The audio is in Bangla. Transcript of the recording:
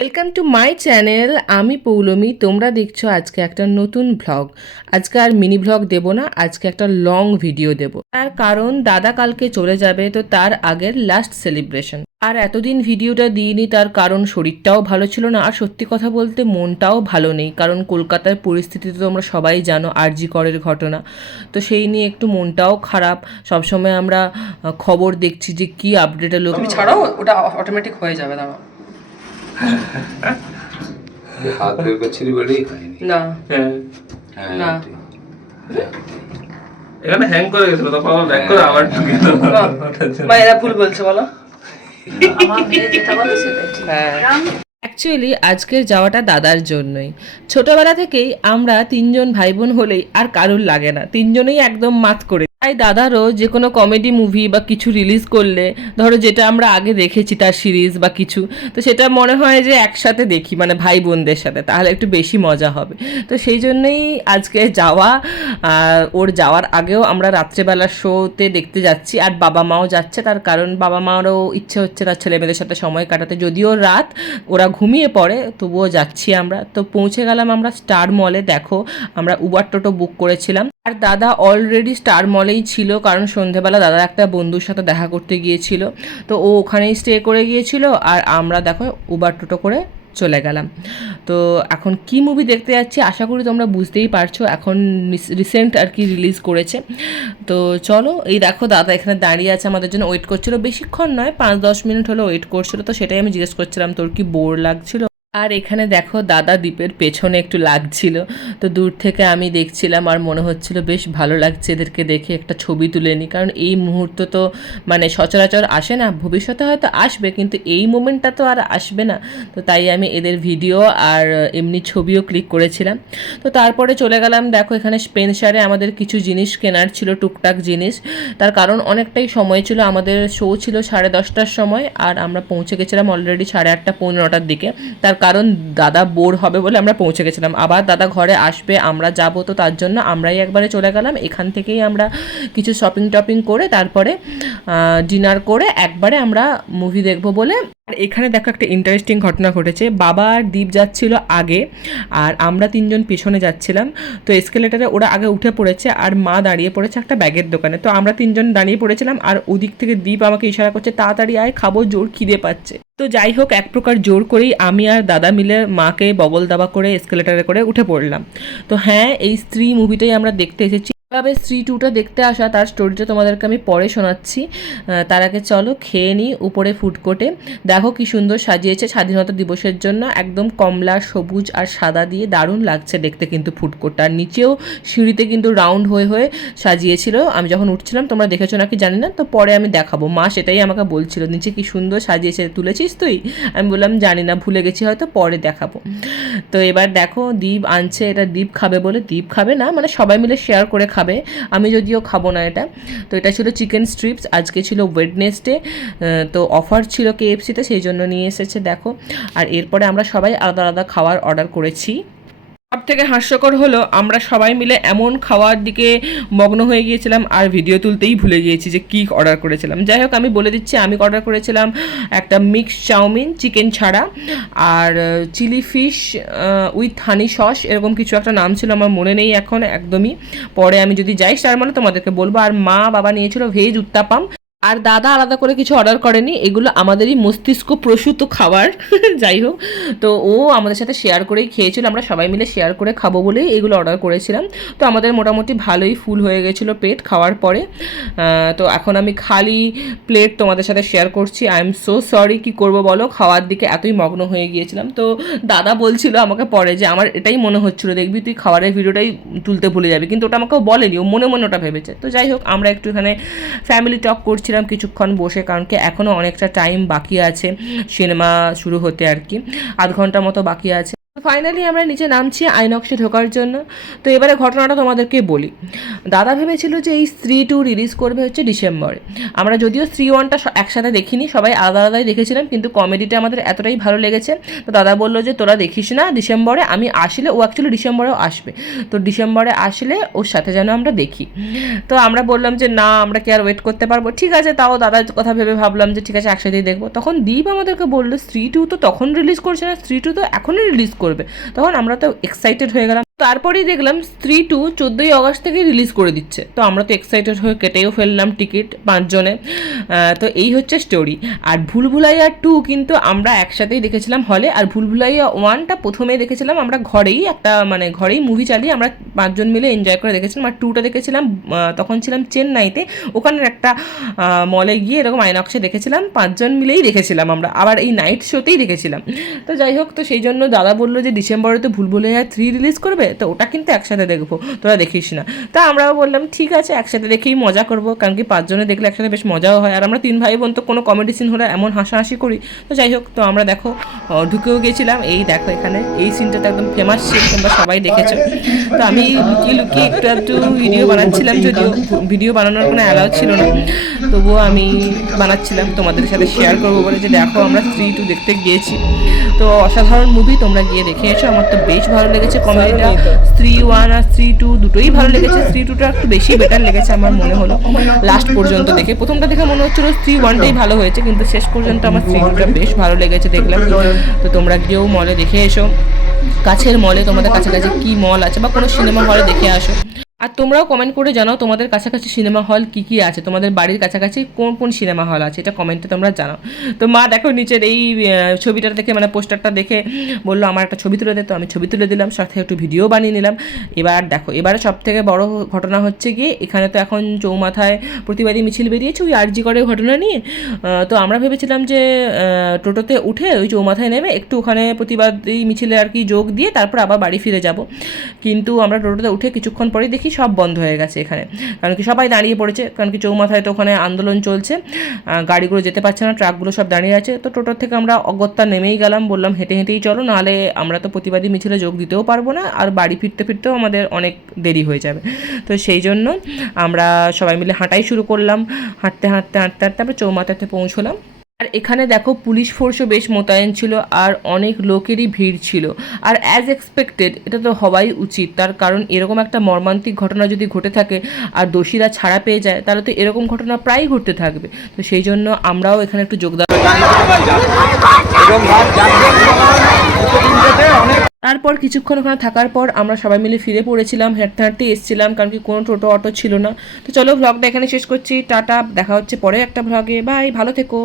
Welcome to my channel. আমি পৌলমী, তোমরা দেখছো আজকে একটা নতুন ভ্লগ। আজকে আর মিনি ভ্লগ দেব না, আজকে একটা লং ভিডিও দেব। তার কারণ দাদা কালকে চলে যাবে, তো তার আগের লাস্ট সেলিব্রেশন। আর এতদিন ভিডিওটা দিইনি তার কারণ শরীরটাও ভালো ছিল না, আর সত্যি কথা বলতে মনটাও ভালো নেই। কারণ কলকাতার পরিস্থিতি তো তোমরা সবাই জানো, আরজি করের ঘটনা। তো সেই নিয়ে একটু মনটাও খারাপ। সবসময় আমরা খবর দেখছি যে কি আপডেট এলো। তুমি ছাড়াও, ওটা অটোমেটিক হয়ে যাবে, দাঁড়াও। হাত বের করছিলি বলেই হয়নি। না না, এখানে হ্যাং করে গেছিল, তখন আমার ব্যাক করে আবার ঢুকে মা এরা ভুল বলছে বলো। আমার মেয়ে যেটা বলে সেটাই ঠিক। অ্যাকচুয়ালি আজকের যাওয়াটা দাদার জন্যই। ছোটবেলা থেকেই আমরা তিনজন ভাই বোন হলেই আর কারুর লাগে না, তিনজনেই একদম মাত করে। তাই দাদারও যে কোনো কমেডি মুভি বা কিছু রিলিজ করলে, ধরো যেটা আমরা আগে দেখেছি তার সিরিজ বা কিছু, তো সেটা মনে হয় যে একসাথে দেখি, মানে ভাই বোনদের সাথে, তাহলে একটু বেশি মজা হবে। তো সেই জন্যই আজকে যাওয়া। ওর যাওয়ার আগেও আমরা রাত্রেবেলার শোতে দেখতে যাচ্ছি, আর বাবা মাও যাচ্ছে। তার কারণ বাবা মারও ইচ্ছে হচ্ছে তার ছেলেমেয়েদের সাথে সময় কাটাতে, যদিও রাত, ওরা ঘুমিয়ে পড়ে, তবুও যাচ্ছি আমরা। তো পৌঁছে গেলাম আমরা স্টার মলে। দেখো, আমরা উবার টোটো বুক করেছিলাম, আর দাদা অলরেডি স্টার মলেই ছিল, কারণ সন্ধেবেলা দাদা একটা বন্ধুর সাথে দেখা করতে গিয়েছিল, তো ও ওখানেই স্টে করে গিয়েছিল। আর আমরা দেখো উবার টোটো করে চলে গেলাম। তো এখন কি মুভি দেখতে যাচ্ছি আশা করি তোমরা বুঝতেই পারছো, এখন রিসেন্ট আর কি রিলিজ করেছে। তো চলো, এই দেখো দাদা এখানে দাঁড়িয়ে আছে, আমাদের জন্য ওয়েট করছিল, বেশিক্ষণ নয়, 5-10 মিনিট হলো ওয়েট করছিল। তো সেটাই আমি জিজ্ঞেস করছিলাম তোর কি বোর লাগছিল। আর এখানে দেখো দাদা দ্বীপের পেছনে একটু লাগছিল, তো দূর থেকে আমি দেখছিলাম আর মনে হচ্ছিল বেশ ভালো লাগছে এদেরকে দেখে, একটা ছবি তুলে নিই। কারণ এই মুহূর্ত তো মানে সচরাচর আসে না, ভবিষ্যতে হয়তো আসবে, কিন্তু এই মোমেন্টটা তো আর আসবে না। তো তাই আমি এদের ভিডিও আর এমনি ছবিও ক্লিক করেছিলাম। তো তারপরে চলে গেলাম, দেখো এখানে স্পেন্সারে আমাদের কিছু জিনিস কেনার ছিল, টুকটাক জিনিস। তার কারণ অনেকটাই সময় ছিল, আমাদের শো ছিল 10:30টার সময়, আর আমরা পৌঁছে গেছিলাম অলরেডি 8:30 পৌনে 9টার দিকে। তার কারণ দাদা বোর হবে বলে আমরা পৌঁছে গেছিলাম, আবার দাদা ঘরে আসবে, আমরা যাব, তো তার জন্য আমরাই একবারে চলে গেলাম। এখান থেকেই আমরা কিছু শপিং টপিং করে তারপরে ডিনার করে একবারে আমরা মুভি দেখবো বলে। আর এখানে দেখো একটা ইন্টারেস্টিং ঘটনা ঘটেছে, বাবা আর দীপ যাচ্ছিল আগে, আর আমরা তিনজন পেছনে যাচ্ছিলাম। তো এসকেলেটারে ওরা আগে উঠে পড়েছে, আর মা দাঁড়িয়ে পড়েছে একটা ব্যাগের দোকানে। তো আমরা তিনজন দাঁড়িয়ে পড়েছিলাম, আর ওদিক থেকে দীপ আমাকে ইশারা করছে তাড়াতাড়ি আয়, খাবো, জোর খিদে পাচ্ছে। তো যাই হোক, এক প্রকার জোর করেই আমি আর দাদা মিলে মাকে বগল দাবা করে এসকেলেটারে করে উঠে পড়লাম। তো হ্যাঁ, এই স্ত্রী মুভিটাই আমরা দেখতে এসেছি। কীভাবে স্ত্রী 2টা দেখতে আসা তার স্টোরিটা তোমাদেরকে আমি পরে শোনাচ্ছি। তার আগে চলো খেয়ে নিই উপরে ফুড কোর্টে। দেখো কি সুন্দর সাজিয়েছে স্বাধীনতা দিবসের জন্য, একদম কমলা, সবুজ আর সাদা দিয়ে দারুণ লাগছে দেখতে কিন্তু ফুড কোর্টটা। আর নিচেও সিঁড়িতে কিন্তু রাউন্ড হয়ে হয়ে সাজিয়েছিল, আমি যখন উঠছিলাম, তোমরা দেখেছো নাকি জানি না, তো পরে আমি দেখাবো। মা সেটাই আমাকে বলছিল নিচে কি সুন্দর সাজিয়েছে, তুলেছিস তুই? আমি বললাম জানি না, ভুলে গেছি হয়তো, পরে দেখাবো। তো এবার দেখো দীপ আনছে, এটা দীপ খাবে বলে, দীপ খাবে না মানে সবাই মিলে শেয়ার করে খাবে, আমি যদিও খাবো না এটা। তো এটা ছিল চিকেন স্ট্রিপস, আজকে ছিল ওয়েডনেসডে, তো অফার ছিল KFC-তে, সেই জন্য নিয়ে এসেছে দেখো। আর এরপরে আমরা সবাই আলাদা আলাদা খাবার অর্ডার করেছি। সব থেকে হাস্যকর হলো আমরা সবাই মিলে এমন খাওয়ার দিকে মগ্ন হয়ে গিয়েছিলাম আর ভিডিও তুলতেই ভুলে গিয়েছি যে কী অর্ডার করেছিলাম। যাই হোক, আমি বলে দিচ্ছি, আমি অর্ডার করেছিলাম একটা মিক্সড চাউমিন চিকেন ছাড়া, আর chilli fish with honey sauce, এরকম কিছু একটা নাম ছিল, আমার মনে নেই এখন একদমই, পরে আমি যদি যাই তার মানে তোমাদেরকে বলবো। আর মা বাবা নিয়েছিল ভেজ উত্তাপাম, আর দাদা আলাদা করে কিছু অর্ডার করেনি, এগুলো আমাদেরই মস্তিষ্ক প্রসূত খাবার। যাই হোক, তো ও আমাদের সাথে শেয়ার করেই খেয়েছিল, আমরা সবাই মিলে শেয়ার করে খাবো বলেই এগুলো অর্ডার করেছিলাম। তো আমাদের মোটামুটি ভালোই ফুল হয়ে গেছিলো পেট খাওয়ার পরে। তো এখন আমি খালি প্লেট তোমাদের সাথে শেয়ার করছি। আই এম সো সরি, কী করবো বলো, খাওয়ার দিকে এতই মগ্ন হয়ে গিয়েছিলাম। তো দাদা বলছিল আমাকে পরে যে আমার এটাই মনে হচ্ছিলো, দেখবি তুই খাবারের ভিডিওটাই তুলতে ভুলে যাবি, কিন্তু ওটা আমাকেও বলেনি, ও মনে মনে ওটা ভেবেছে। তো যাই হোক, আমরা একটু এখানে ফ্যামিলি টক করছিলাম কিছুক্ষণ বসে, কারণ কি এখনও অনেকটা টাইম বাকি আছে সিনেমা শুরু হতে, আর কি আধ ঘন্টার মতো বাকি আছে। ফাইনালি আমরা নিচে নামছি আইনক্সে ঢোকার জন্য। তো এবারে ঘটনাটা তোমাদেরকে বলি। দাদা ভেবেছিল যে এই স্ত্রী 2 রিলিজ করবে হচ্ছে ডিসেম্বরে। আমরা যদিও স্ত্রী 1টা একসাথে দেখিনি, সবাই আলাদা আলাদাই দেখেছিলাম, কিন্তু কমেডিটা আমাদের এতটাই ভালো লেগেছে। তো দাদা বললো যে তোরা দেখিস না, ডিসেম্বরে আমি আসলে, ও অ্যাকচুয়ালি ডিসেম্বরেও আসবে, তো ডিসেম্বরে আসলে ওর সাথে যেন আমরা দেখি। তো আমরা বললাম যে না, আমরা কি আর ওয়েট করতে পারবো, ঠিক আছে। তাও দাদার কথা ভেবে ভাবলাম যে ঠিক আছে একসাথেই দেখবো। তখন দীপ আমাদেরকে বললো স্ত্রী 2 তো তখন রিলিজ করছে না, স্ত্রী 2 তো এখনই রিলিজ করবে। তখন আমরা তো এক্সাইটেড হয়ে গেলাম। তারপরেই দেখলাম স্ত্রী 2 14ই আগস্ট থেকে রিলিজ করে দিচ্ছে। তো আমরা তো এক্সাইটেড হয়ে কেটেও ফেললাম টিকিট 5 জনে। তো এই হচ্ছে স্টোরি। আর ভুলভুলাইয়া 2 কিন্তু আমরা একসাথেই দেখেছিলাম হলে, আর ভুলভুলাইয়া 1টা প্রথমে দেখেছিলাম আমরা ঘরেই, একটা মানে ঘরেই মুভি চালিয়ে আমরা 5 জন মিলে এনজয় করে দেখেছিলাম। আর 2টা দেখেছিলাম তখন ছিলাম চেন্নাইতে, ওখানের একটা মলে গিয়ে এরকম আইনক্সে দেখেছিলাম, 5 জন মিলেই দেখেছিলাম আমরা, আবার এই নাইট শোতেই দেখেছিলাম। তো যাই হোক, তো সেই জন্য দাদা বললো যে ডিসেম্বরে তো ভুলভুলাইয়া 3 রিলিজ করবে, তো ওটা কিন্তু একসাথে দেখবো, তোরা দেখিস না। তা আমরাও বললাম ঠিক আছে, একসাথে দেখেই মজা করবো, কারণ কি 5 জনে দেখলে একসাথে বেশ মজাও হয়। আর আমরা 3 ভাই বোন তো কোনো কমেডি সিন হলে এমন হাসাহাসি করি। তো যাই হোক, তো আমরা দেখো ঢুকেও গেছিলাম। এই দেখো এখানে এই সিনটা তো একদম ফেমাস সিন, তোমরা সবাই দেখেছো। তো আমি লুকিয়ে লুকিয়ে একটু ভিডিও বানাচ্ছিলাম, যদিও ভিডিও বানানোর কোনো অ্যালাউ ছিল না, তবুও আমি বানাচ্ছিলাম তোমাদের সাথে শেয়ার করবো বলে যে দেখো আমরা স্ত্রী 2 দেখতে গিয়েছি। তো অসাধারণ মুভি, তোমরা গিয়ে দেখে এসো। আমার তো বেশ ভালো লেগেছে কমেডিটা। স্ত্রী 1 আর স্ত্রী 2 দুটোই ভালো লেগেছে। স্ত্রী 2টা একটু বেশি বেটার লেগেছে আমার মনে হলো লাস্ট পর্যন্ত দেখে। প্রথমটা দেখে মনে হচ্ছিল স্ত্রী 1টাই ভালো হয়েছে, কিন্তু শেষ পর্যন্ত আমার স্ত্রী 2টা বেশ ভালো লেগেছে দেখলাম। তো তোমরা গিয়েও মলে দেখে এসো, কাছের মলে, তোমাদের কাছাকাছি কি মল আছে বা কোনো সিনেমা হলে দেখে আসো। আর তোমরাও কমেন্ট করে জানাও তোমাদের কাছাকাছি সিনেমা হল কী কী আছে, তোমাদের বাড়ির কাছাকাছি কোন কোন সিনেমা হল আছে, এটা কমেন্টে তোমরা জানাও। তো মা দেখো নিচের এই ছবিটা দেখে, মানে পোস্টারটা দেখে বললো আমার একটা ছবি তুলে দে। তো আমি ছবি তুলে দিলাম, সাথে একটু ভিডিও বানিয়ে নিলাম। এবার দেখো, এবারে সব থেকে বড় ঘটনা হচ্ছে গিয়ে এখানে তো এখন চৌমাথায় প্রতিবাদী মিছিল বেরিয়েছে ওই আরজি করের ঘটনা নিয়ে। তো আমরা ভেবেছিলাম যে টোটোতে উঠে ওই চৌমাথায় নেমে একটু ওখানে প্রতিবাদী মিছিলে আর কি যোগ দিয়ে তারপর আবার বাড়ি ফিরে যাব। কিন্তু আমরা টোটোতে উঠে কিছুক্ষণ পরেই দেখি সব বন্ধ হয়ে গেছে এখানে, কারণ কি সবাই দাঁড়িয়ে পড়েছে, কারণ কি চৌমাথায় তো ওখানে আন্দোলন চলছে, গাড়িগুলো যেতে পারছে না, ট্রাকগুলো সব দাঁড়িয়ে আছে। তো টোটোর থেকে আমরা অগত্যা নেমেই গেলাম, বললাম হেঁটে হেঁটেই চলো, নাহলে আমরা তো প্রতিবাদী মিছিলে যোগ দিতেও পারবো না, আর বাড়ি ফিরতে ফিরতেও আমাদের অনেক দেরি হয়ে যাবে। তো সেই জন্য আমরা সবাই মিলে হাঁটাই শুরু করলাম, হাঁটতে হাঁটতে হাঁটতে হাঁটতে আমরা চৌমাথাতে পৌঁছলাম। আর এখানে দেখো পুলিশ ফোর্সও বেশ মোতায়েন ছিল, আর অনেক লোকেরই ভিড় ছিল। আর অ্যাজ এক্সপেক্টেড এটা তো হওয়াই উচিত, তার কারণ এরকম একটা মর্মান্তিক ঘটনা যদি ঘটে থাকে আর দোষীরা ছাড়া পেয়ে যায়, তাহলে তো এরকম ঘটনা প্রায়ই ঘটতে থাকবে। তো সেই জন্য আমরাও এখানে একটু যোগদান। তারপর কিছুক্ষণ ওখানে থাকার পর আমরা সবাই মিলে ফিরে পড়েছিলাম, হাঁটতে হাঁটতে এসেছিলাম, কারণ কি কোনো টোটো অটো ছিল না। তো চলো, ভ্লগটা এখানে শেষ করছি, টাটা, দেখা হচ্ছে পরে একটা ভ্লগে, বাই, ভালো থেকো।